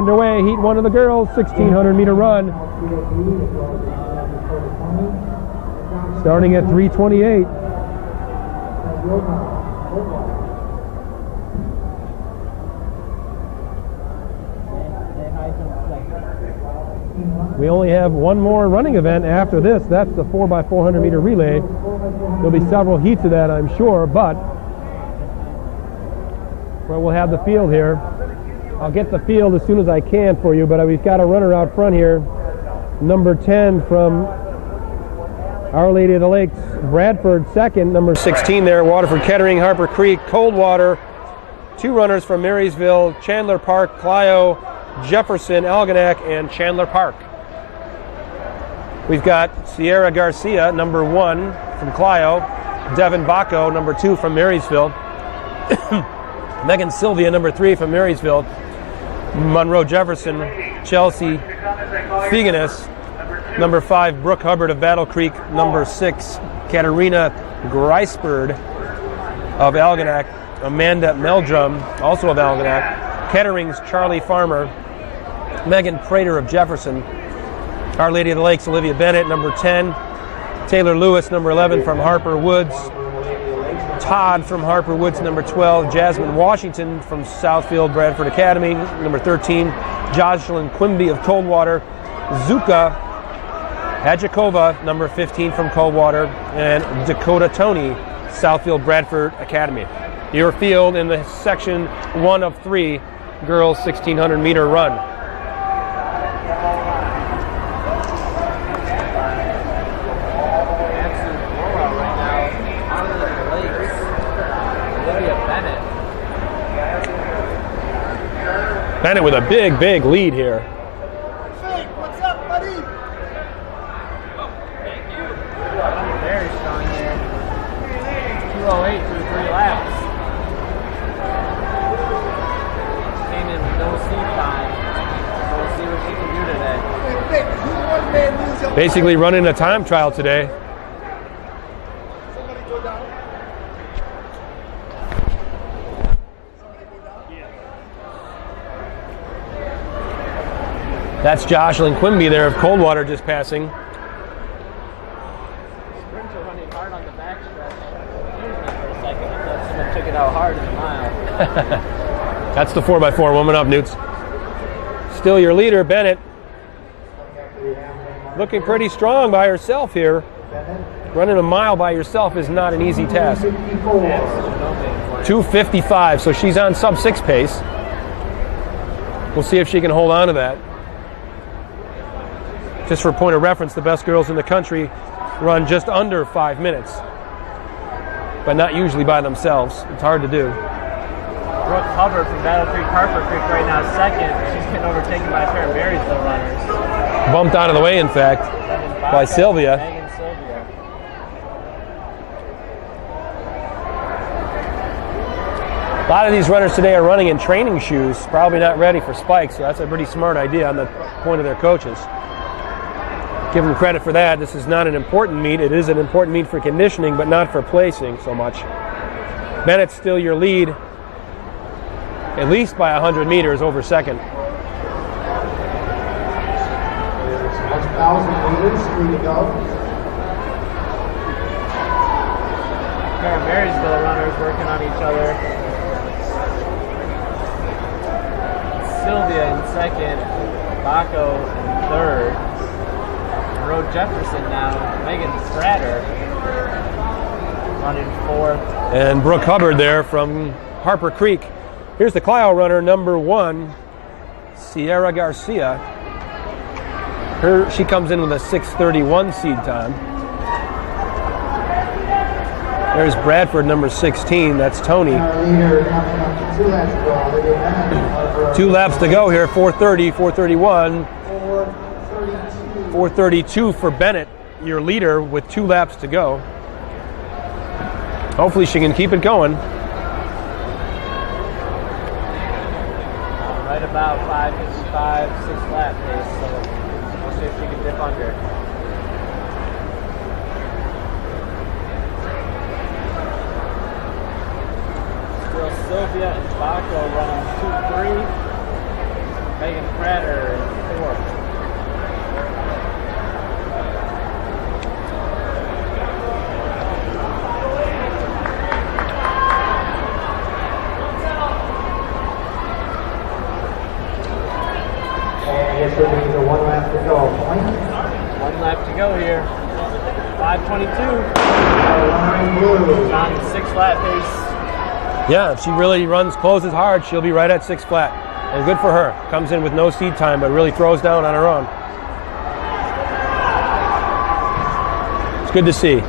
underway. Heat 1 of the girls, 1,600-meter run. Starting at 3:28. We only have one more running event after this. That's the 4x400-meter relay. There'll be several heats of that, I'm sure, but we'll have the field here. I'll get the field as soon as I can for you, but we've got a runner out front here. Number 10 from Our Lady of the Lakes, Bradford, second. Number 16 there, Waterford, Kettering, Harper Creek, Coldwater. 2 runners from Marysville, Chandler Park, Clio, Jefferson, Algonac, and Chandler Park. We've got Sierra Garcia, number 1 from Clio, Devin Bacco, number 2 from Marysville, Megan Sylvia, number 3 from Marysville, Monroe Jefferson, Chelsea Feganis, number 5, Brooke Hubbard of Battle Creek, number 6, Katerina Greisberg of Algonac, Amanda Meldrum, also of Algonac, Kettering's Charlie Farmer, Megan Prater of Jefferson, Our Lady of the Lakes, Olivia Bennett, number 10, Taylor Lewis, number 11 from Harper Woods, Todd from Harper Woods, number 12, Jasmine Washington from Southfield Bradford Academy, number 13, Jocelyn Quimby of Coldwater, Zuka Hadjakova, number 15 from Coldwater, and Dakota Tony, Southfield Bradford Academy. Your field in the section 1 of 3 girls 1,600-meter run. Bennett with a big lead here. Hey, what's up, buddy? Thank you. Very strong here. 2:08 through 3 laps. Came in with no seat time. So we'll see what she can do today. Hey, Vic, you one man lose your Basically running a time trial today. Somebody go down. That's Jocelyn Quimby there of Coldwater just passing. Sprints are running hard on the backstretch. Excuse me for a second. I thought someone took it out hard in the mile. That's the 4x4 woman up, Newts. Still your leader, Bennett. Looking pretty strong by herself here. Running a mile by yourself is not an easy task. 2:55, so she's on sub-6 pace. We'll see if she can hold on to that. Just for point of reference, the best girls in the country run just under 5 minutes, but not usually by themselves. It's hard to do. Brooke Hubbard from Battle Creek, Harper Creek right now second. She's getting overtaken by a pair of Marysville runners. Bumped out of the way, in fact, by Sylvia. Megan Sylvia. A lot of these runners today are running in training shoes, probably not ready for spikes, so that's a pretty smart idea on the point of their coaches. Give them credit for that. This is not an important meet. It is an important meet for conditioning, but not for placing so much. Bennett's still your lead, at least by 100 meters over second. 1,000 meters, 3 to go. Pair of Marysville runners working on each other. Sylvia in second, Bacco in third. Monroe Jefferson now, Megan Stratter running fourth. And Brooke Hubbard there from Harper Creek. Here's the Clio runner, number 1, Sierra Garcia. She comes in with a 6:31 seed time. There's Bradford, number 16. That's Tony. 2 laps to go here. 4:30, 4:31. 4:32 for Bennett, your leader, with 2 laps to go. Hopefully she can keep it going. Right about 5:55, 6 lap pace, so we'll see if she can dip under. Still Sylvia and Bacco running 2-3. Megan Prater is fourth. And yes, sir, there's a 1 lap to go. Point. 1 lap to go here. 5:22. Line blue. On the 6 lap pace. Yeah, if she really closes hard, she'll be right at 6 flat. And good for her. Comes in with no seed time, but really throws down on her own. It's good to see.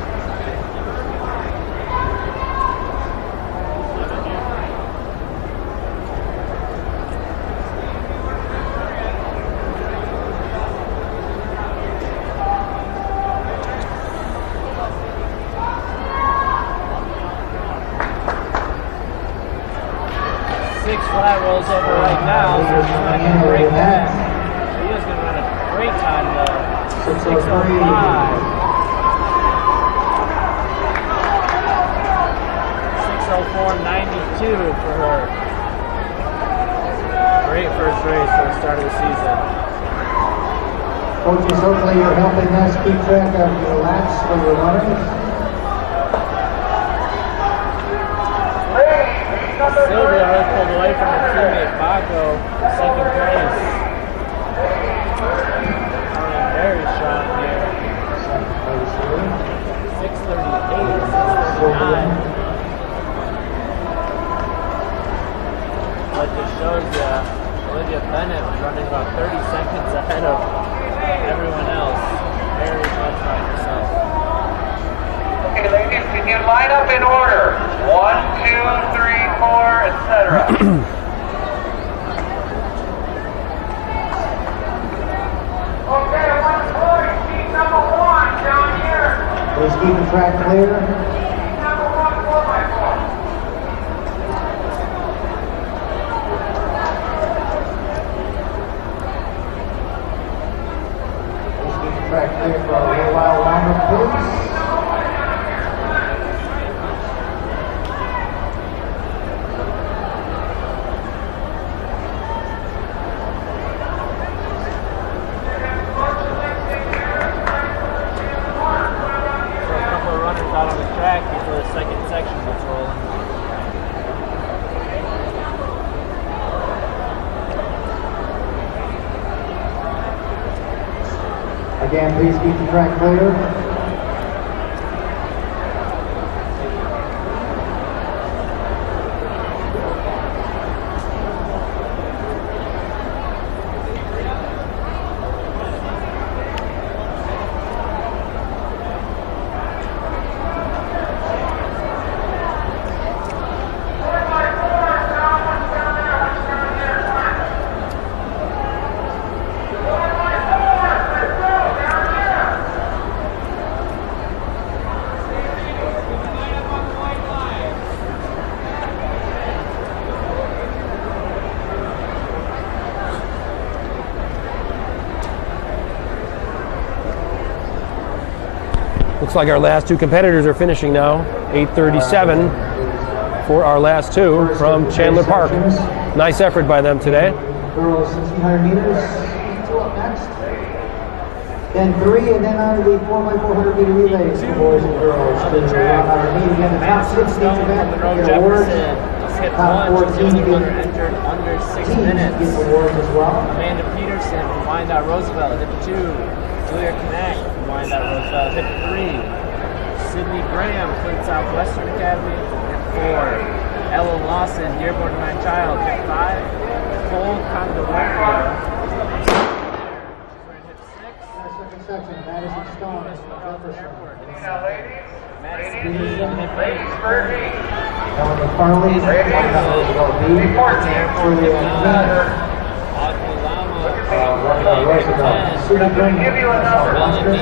Flat rolls over right now, so she's not going to break that. She is going to run a great time though. 6:05. 6:04.92 for her. Great first race for the start of the season. Coaches, hopefully you're helping us keep track of your laps for your runners. Sylvia really pulled away from her teammate Baco, second place. Running very strong here. 6:38, 6:39. But just shows you, Olivia Bennett was running about 30 seconds ahead of everyone else. Very much by herself. Okay, ladies, can you line up in order? 1, 2, 3, 4, etc. Okay, 140, seat number 1 down here. Please keep the track clear. Seat number 1, 4x4. Please keep the track clear for a little while longer, please. Again, please keep the track clear. Looks like our last two competitors are finishing now. 8:37 for our last two from Chandler Park. Nice effort by them today. Girls 1,600 meters. Two up next. Then 3, and then on the 4x400 meter relays for boys and girls. On the track, Again, the top 6 each Stone from event Monroe get awards. Jefferson just hit Top 1. She's the only 14 one entered under 6 teams minutes. get awards as well. Amanda Peterson from Wyandotte Roosevelt hit 2. Julia Knack from Wyandotte Roosevelt hit 3. Sydney Graham, Flint Southwestern Academy, hit 4. Ellen Lawson, Dearborn Divine Child, hit 5. Nicole Condorapia, hit 6. Second section, Madison Stone, Jefferson. Now, ladies, Madison ladies, ladies, for me. Ellen McFarley, Roosevelt B. Julia Knack, Roosevelt. Sydney Graham, Give you enough Western.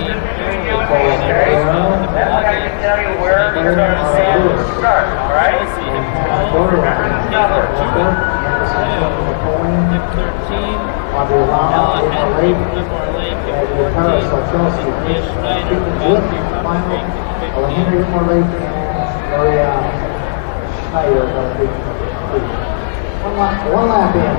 That way I can tell you where you're going to see it start, all right? Remember this number. hit 13. Ella Henry from Livermore Lake hit 14. Leah Schneider from Battle Creek Pump Creek hit 15. One lap in.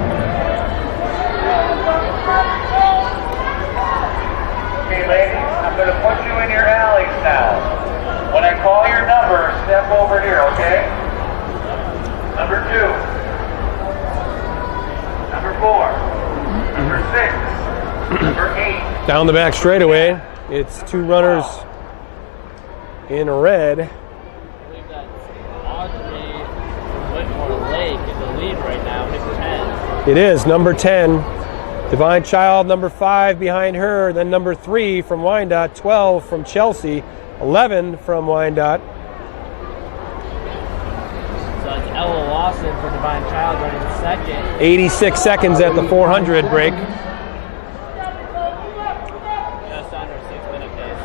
you in your alleys now. When I call your number, step over here, okay? Number 2. Number 4. Number 6. Number 8. Down the back straightaway, it's 2 runners in red. I believe that's Audrey Whitmore Lake in the lead right now, number 10. It is number 10, Divine Child, number 5 behind her, then number 3 from Wyandotte, 12 from Chelsea, 11 from Wyandotte. So it's Ella Lawson for Divine Child running second. 86 seconds at the 400 break. Just under 6-minute pace.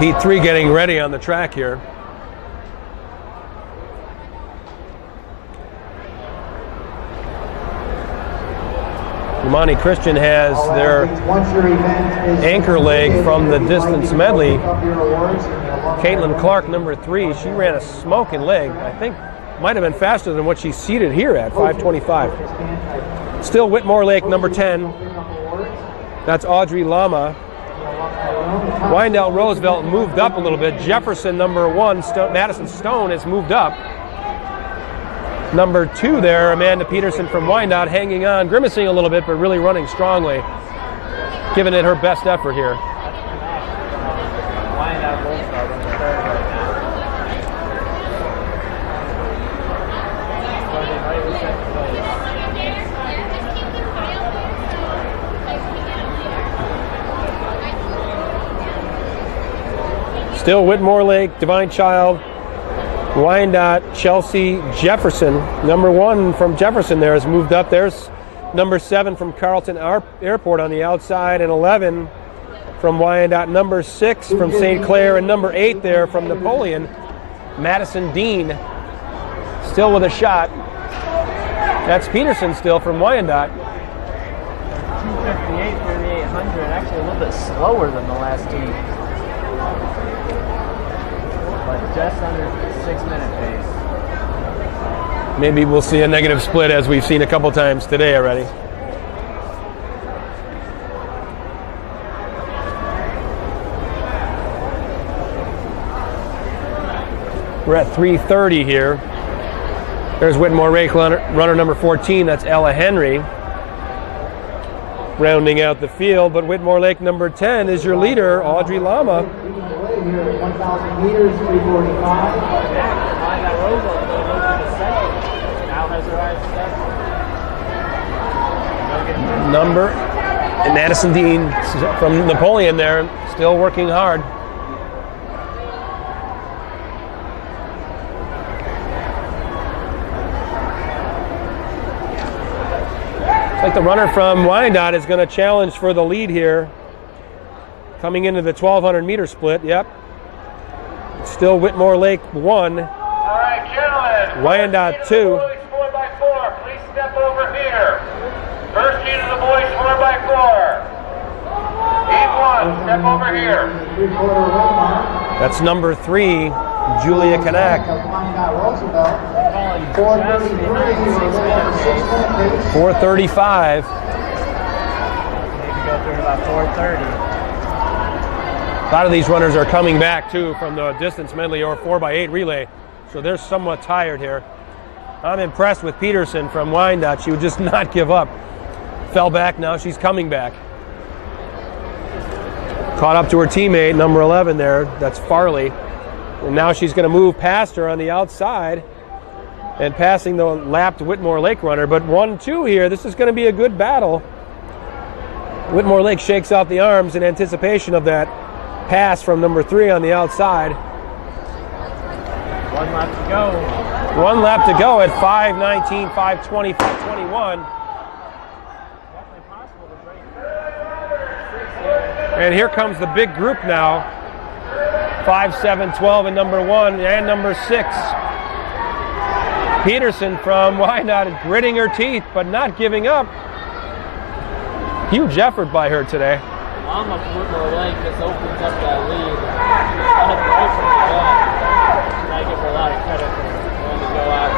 Heat 3 getting ready on the track here. Monty Christian has their anchor leg from the distance medley. Caitlin Clark, number 3, she ran a smoking leg. I think might have been faster than what she seated here at 5:25. Still Whitmore Lake, number 10. That's Audrey Lama. Wyandotte Roosevelt moved up a little bit. Jefferson, number 1, Madison Stone has moved up. Number 2 there, Amanda Peterson from Wyandotte, hanging on, grimacing a little bit, but really running strongly, giving it her best effort here. Wyandotte Roosevelt in the third right now. Starting right with second place. Still Whitmore Lake, Divine Child, Wyandotte, Chelsea, Jefferson. Number 1 from Jefferson there has moved up. There's number 7 from Carleton Airport on the outside, and 11 from Wyandotte. Number 6 from St. Clair, and number 8 there from Napoleon, Madison Dean, still with a shot. That's Peterson still from Wyandotte. 2:58 for the 800, actually a little bit slower than the last two. But just under 6-minute pace. Maybe we'll see a negative split as we've seen a couple times today already. We're at 3:30 here. There's Whitmore Lake runner number 14, that's Ella Henry, rounding out the field. But Whitmore Lake number 10 is your leader, Audrey Lama. 1,000 meters, 3:45. Wyandotte Roosevelt going to move to the second. Now has her eyes set. Number, and Madison Dean from Napoleon there, still working hard. Looks like the runner from Wyandotte is going to challenge for the lead here. Coming into the 1,200 meter split, yep. Still Whitmore Lake 1. All right, gentlemen. Wyandotte 2. Boys 4x4, please step over here. First heat of the boys 4x4. Heat 1, step over here. That's number 3, Julia Kanak. 4:35. Maybe go through about 4:30. A lot of these runners are coming back too from the distance medley or 4x8 relay, so they're somewhat tired here. I'm impressed with Peterson from Wyandotte. She would just not give up. Fell back, now she's coming back. Caught up to her teammate, number 11 there, that's Farley. And now she's going to move past her on the outside and passing the lapped Whitmore Lake runner. But 1-2 here, this is going to be a good battle. Whitmore Lake shakes out the arms in anticipation of that pass from number 3 on the outside. 1 lap to go. 1 lap to go at 5:19, 5:20, 5:21. And here comes the big group now. 5, 7, 12, and number 1, and number 6. Peterson from Wyandotte gritting her teeth, but not giving up. Huge effort by her today. Lama from Whitmore Lake just opens up that lead. Right from the gun. I give her a lot of credit for wanting to go out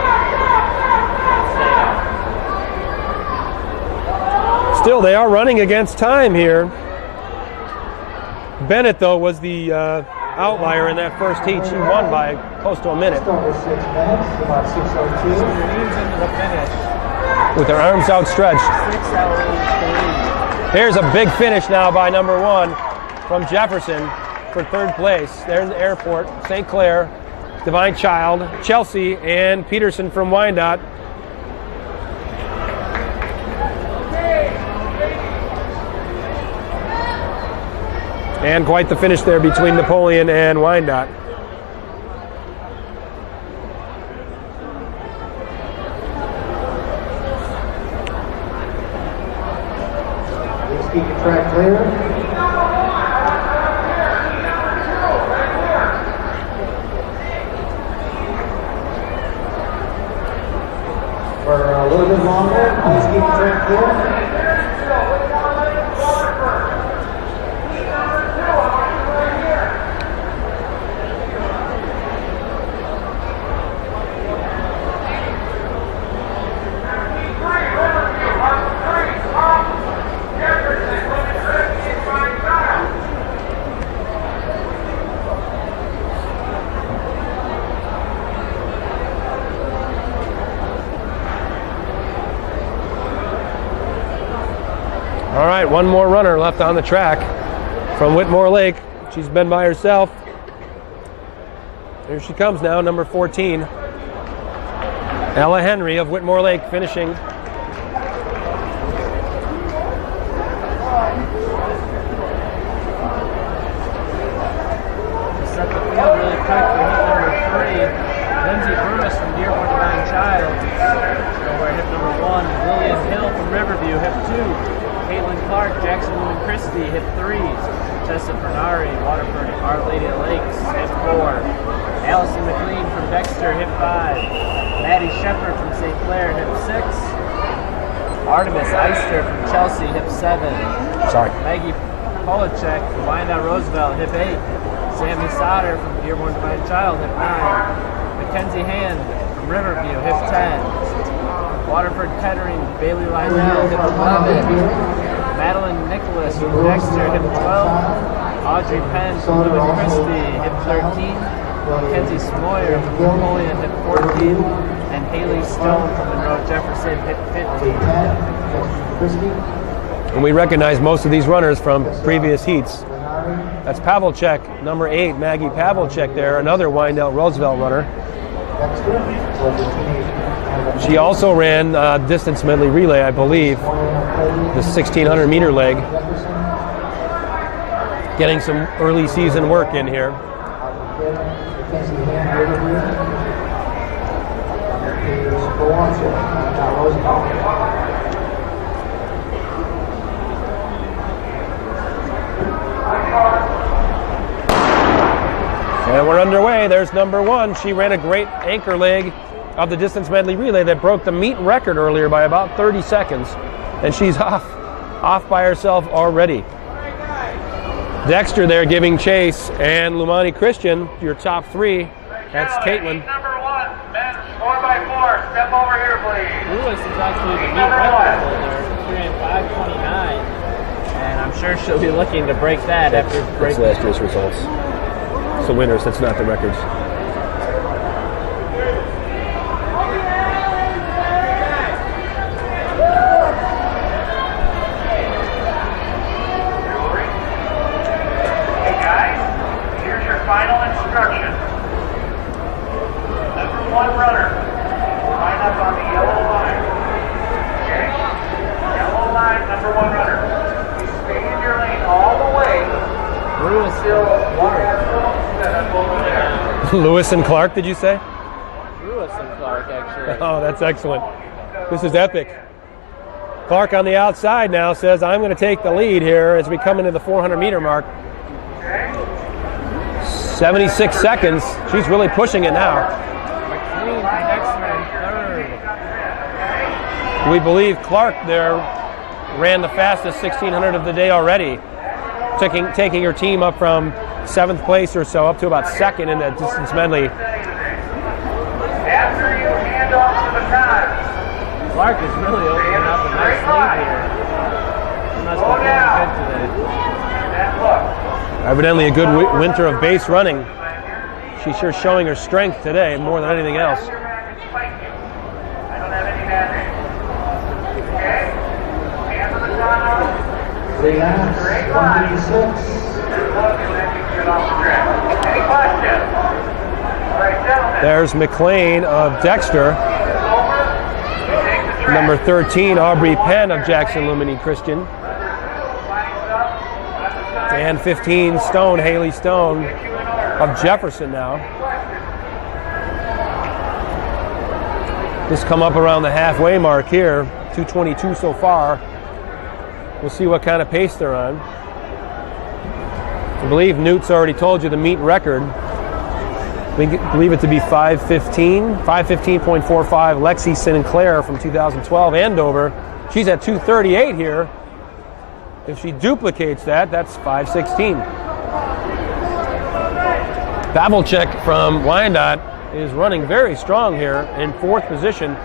Still, they are running against time here. Bennett, though, was the outlier in that first heat. She won by close to a minute. Start with 6 minutes, about 6:02. Moves into the finish. With her arms outstretched. 6:03. Here's a big finish now by number 1 from Jefferson for third place. There in the airport, St. Clair, Divine Child, Chelsea, and Peterson from Wyandotte. And quite the finish there between Napoleon and Wyandotte. Please keep the track clear. For a little bit longer, please keep the track clear. All right, one more runner left on the track from Whitmore Lake. She's been by herself. Here she comes now, number 14. Ella Henry of Whitmore Lake finishing. Set the field really quick for hit number 3. Lindsay Brumis from Dearborn Divine Child. Over hit number 1. Lillian Hill from Riverview, hit 2. Caitlin Clark, Jackson Woman Christie, hit 3s. Tessa Bernari, Waterford, Our Lady of Lakes, hit 4. Allison McLean from Dexter, hit 5. Maddie Shepard from St. Clair, hit 6. Artemis Eister from Chelsea, hit 7. Sorry. Maggie Polacek from Wyandotte Roosevelt, hit 8. Sammy Sauter from Dearborn Divine Child, hit 9. Mackenzie Hand from Riverview, hit 10. Waterford Kettering, Bailey Lionel, hit 11. Madeline Nicholas from Dexter, hit 12. Audrey Penn from Lewis Christie, hit 13. Mackenzie Smoyer from Napoleon, hit 14. And Haley Stone from Monroe Jefferson, hit 15. And we recognize most of these runners from previous heats. That's Pavlicek, number 8, Maggie Pavlicek there, another Wyandotte Roosevelt runner. She also ran distance medley relay, I believe, the 1600 meter leg. Getting some early season work in here. And we're underway. There's number 1. She ran a great anchor leg of the distance medley relay that broke the meet record earlier by about 30 seconds. And she's off by herself already. Dexter there giving chase, and Lumani Christian, your top 3. That's Caitlin. Number 1, men's 4x4. Step over here, please. Lewis is actually the meet record holder. She ran 5:29, and I'm sure she'll be looking to break that after breaking last year's results. It's the winners, that's not the records. Hey guys, here's your final instruction. Number 1 runner, line up on the yellow line. Okay? Yellow line, number 1 runner. You stay in your lane all the way. Lewis Still set up over there. Lewis and Clark, did you say? Lewis and Clark, actually. Oh, that's excellent. This is epic. Clark on the outside now says, I'm going to take the lead here as we come into the 400 meter mark. 76 seconds. She's really pushing it now. McLean from Dexter in 3rd. We believe Clark there ran the fastest 1600 of the day already, taking her team up from 7th place or so up to about 2nd in that distance medley. After you hand off the baton, Clark is really opening up a nice lead here. must be feeling good today. Evidently a good winter of base running. She's sure showing her strength today more than anything else. I don't have any bad names. Okay? Hands on the front. Relax, 156. Any questions? All right, gentlemen. There's McLean of Dexter. Number 13, Aubrey Penn of Jackson Lumini Christian. And 15, Stone, Haley Stone of Jefferson now. Just come up around the halfway mark here. 2:22 so far. We'll see what kind of pace they're on. I believe Newt's already told you the meet record. We believe it to be 5:15, 5:15.45. Lexi Sinclair from 2012, Andover. She's at 2:38 here. If she duplicates that, that's 5:16. Pavlicek from Wyandotte is running very strong here in fourth position.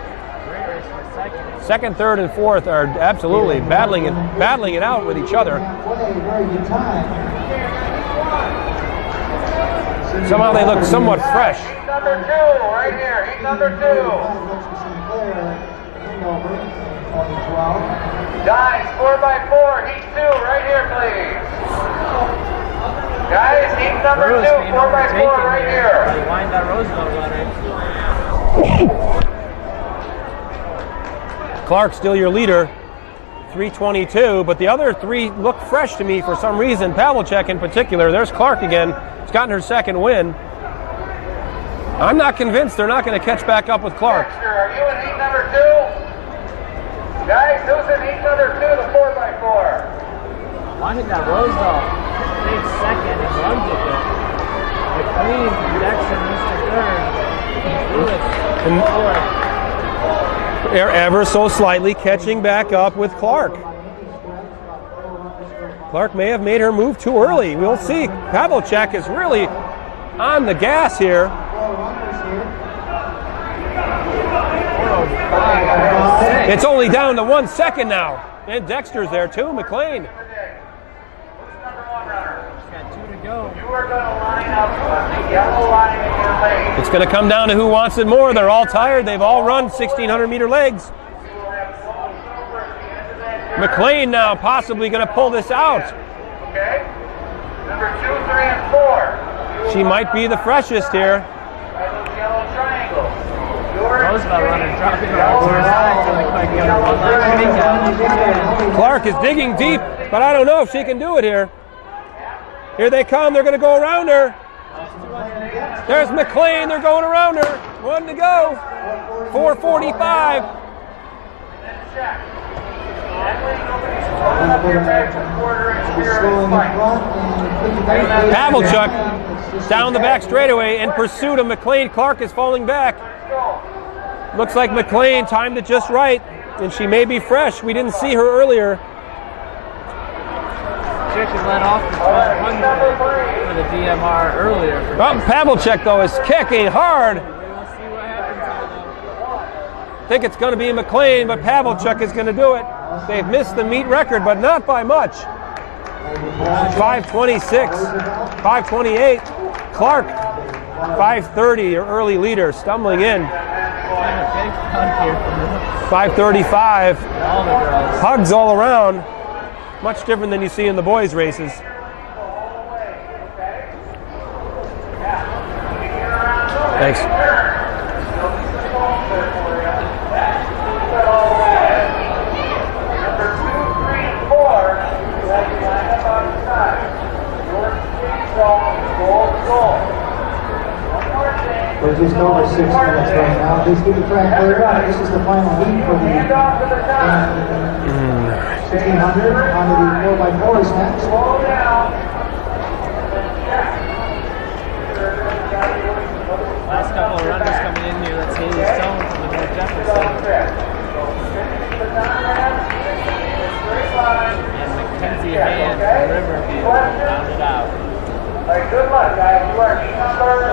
Second, third, and fourth are absolutely battling it out with each other. Very good time. Somehow they look somewhat fresh. Heat number 2, right here. Heat number 2. Guys, 4x4, heat 2, right here, please. Guys, heat number 2, 4x4, right here. Wind that Roosevelt runner. Clark still your leader, 3:22, but the other three look fresh to me for some reason. Pavlicek in particular. There's Clark again. She's gotten her second win. I'm not convinced they're not going to catch back up with Clark. Dexter, are you in heat number 2? Guys, who's in heat number 2, the 4x4? Winding that Roosevelt takes second and runs with it. McLean from Dexter moves to third. Lewis fourth. Ever so slightly catching back up with Clark. Clark may have made her move too early. We'll see. Pavlicek is really on the gas here. It's only down to 1 second now. And Dexter's there too. McLean. Number 1 runner. Got 2 to go. You are going to line up on the yellow line in your lane. It's going to come down to who wants it more. They're all tired. They've all run 1,600 meter legs. You will have close over at the end of that yard. McLean now possibly going to pull this out. Okay? Number 2, 3, and 4. She might be the freshest here. By those yellow triangles. Roosevelt runner dropping her out to her side till they quite get her one leg takedown. Clark is digging deep, but I don't know if she can do it here. Here they come. They're going to go around her. There's McLean. They're going around her. 1 to go. 4:45. Pavlicek down the back straightaway in pursuit of McLean. Clark is falling back. Looks like McLean timed it just right, and she may be fresh. We didn't see her earlier. Chick has let off the 1200 for the DMR earlier. Pavlicek, though, is kicking hard. We'll see what happens here, though. I think it's going to be McLean, but Pavlicek is going to do it. They've missed the meet record, but not by much. 5:26, 5:28. Clark, 5:30, your early leader, stumbling in. 5:35. All the girls. Hugs all around. Much different than you see in the boys' races. Thanks. We're just over 6 minutes right now. Please keep the track clear. This is the final heat for the 1,600 onto the 4x4 is next. Last couple of runners coming in here. That's Haley Stone from the North Jefferson. And Mackenzie Hand from Riverview rounded out. All right, good luck, guys. You are heat number